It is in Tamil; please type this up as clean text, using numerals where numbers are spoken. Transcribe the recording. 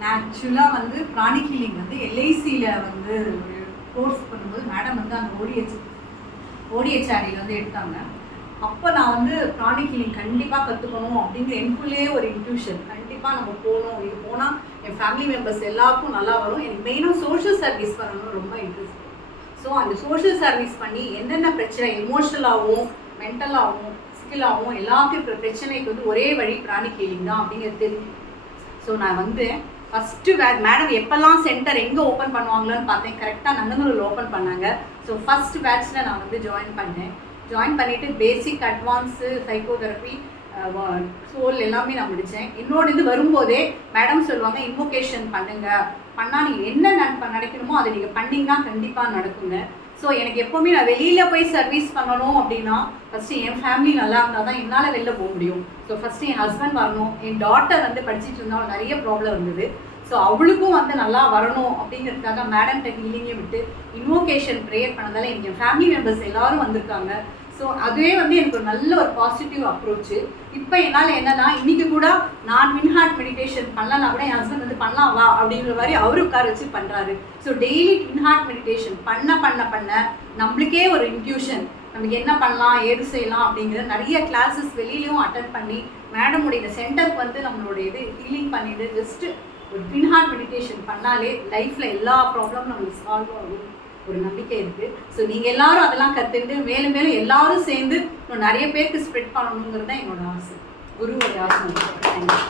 நான் ஆக்சுவலாக வந்து ப்ராணிக் ஹீலிங் வந்து எல்ஐசியில் வந்து ஒரு கோர்ஸ் பண்ணும்போது மேடம் வந்து அங்கே ஓடிஹெச்ஆரியில் வந்து எடுத்தாங்க. அப்போ நான் வந்து ப்ராணிக் ஹீலிங் கண்டிப்பாக கற்றுக்கணும் அப்படிங்கிற எனக்குள்ளே ஒரு இன்ட்யூஷன், கண்டிப்பாக நம்ம போகணும், இது போனால் என் ஃபேமிலி மெம்பர்ஸ் எல்லாருக்கும் நல்லா வரும். எனக்கு மெயினாக சோஷியல் சர்வீஸ் பண்ணணும்னு ரொம்ப இன்ட்ரெஸ்ட். ஸோ அந்த சோஷியல் சர்வீஸ் பண்ணி என்னென்ன பிரச்சனை எமோஷனலாகவும் மென்டலாகவும் ஸ்கில்லாகவும் எல்லாருக்கும் பிரச்சனைக்கு வந்து ஒரே வழி ப்ராணிக் ஹீலிங் தான் அப்படிங்கிறது தெரியும். ஸோ நான் வந்து ஃபஸ்ட்டு மேடம் எப்போல்லாம் சென்டர் எங்கே ஓப்பன் பண்ணுவாங்களான்னு பார்த்தேன். கரெக்டாக நங்கநல்லூரில் ஓப்பன் பண்ணாங்க. ஸோ ஃபஸ்ட் பேட்ச்சில் நான் வந்து ஜாயின் பண்ணிவிட்டு பேசிக் அட்வான்ஸு சைக்கோதெரப்பி சோல் எல்லாமே நான் முடித்தேன். இன்னொன்று இது வரும்போதே மேடம் சொல்லுவாங்க, இன்வோகேஷன் பண்ணுங்கள், பண்ணால் நீங்கள் என்ன நினைக்கணுமோ அதை நீங்கள் பண்ணிங்கன்னா கண்டிப்பாக நடக்குங்க. ஸோ எனக்கு எப்போவுமே நான் வெளியில் போய் சர்வீஸ் பண்ணணும் அப்படின்னா ஃபஸ்ட்டு என் ஃபேமிலி நல்லா இருந்தால் தான் என்னால் வெளில போக முடியும். ஸோ ஃபஸ்ட்டு என் ஹஸ்பண்ட் வரணும். என் டாட்டர் வந்து படிச்சுட்டு இருந்தாலும் நிறைய ப்ராப்ளம் இருந்தது. ஸோ அவளுக்கும் வந்து நல்லா வரணும் அப்படிங்கிறதுக்காக மேடம்கிட்ட ஹீலிங்கே விட்டு இன்வோகேஷன் ப்ரேயர் பண்ணதால் எனக்கு என் ஃபேமிலி மெம்பர்ஸ் எல்லோரும் வந்திருக்காங்க. ஸோ அதுவே வந்து எனக்கு ஒரு நல்ல ஒரு பாசிட்டிவ் அப்ரோச்சு. இப்போ என்னால் என்னன்னா இன்றைக்கி கூட நான் இன்ஹார்ட் மெடிடேஷன் பண்ணலன்னா கூட என் ஹஸ்பண்ட் வந்து பண்ணலாம் வா அப்படிங்கிற மாதிரி அவரு உட்கார வச்சு பண்ணுறாரு. ஸோ டெய்லி இன்ஹார்ட் மெடிடேஷன் பண்ண நம்மளுக்கே ஒரு இன்ட்யூஷன், நமக்கு என்ன பண்ணலாம் ஏது செய்யலாம் அப்படிங்கிற நிறைய கிளாஸஸ் வெளியிலையும் அட்டென்ட் பண்ணி மேடமுடைய இந்த சென்டருக்கு வந்து நம்மளுடைய இது ஹீலிங் பண்ணிட்டு ஜஸ்ட்டு ஒரு இன்ஹார்ட் மெடிடேஷன் பண்ணாலே லைஃப்பில் எல்லா ப்ராப்ளமும் நம்மளுக்கு சால்வ் ஆகும் ஒரு நம்பிக்கை இருக்குது. ஸோ நீங்கள் எல்லாரும் அதெல்லாம் கற்றுட்டு மேலும் மேலும் எல்லாரும் சேர்ந்து இன்னும் நிறைய பேருக்கு ஸ்ப்ரெட் பண்ணணுங்கிறது தான் என்னோட ஆசை. குருவோட ஆசை. தேங்க்யூ.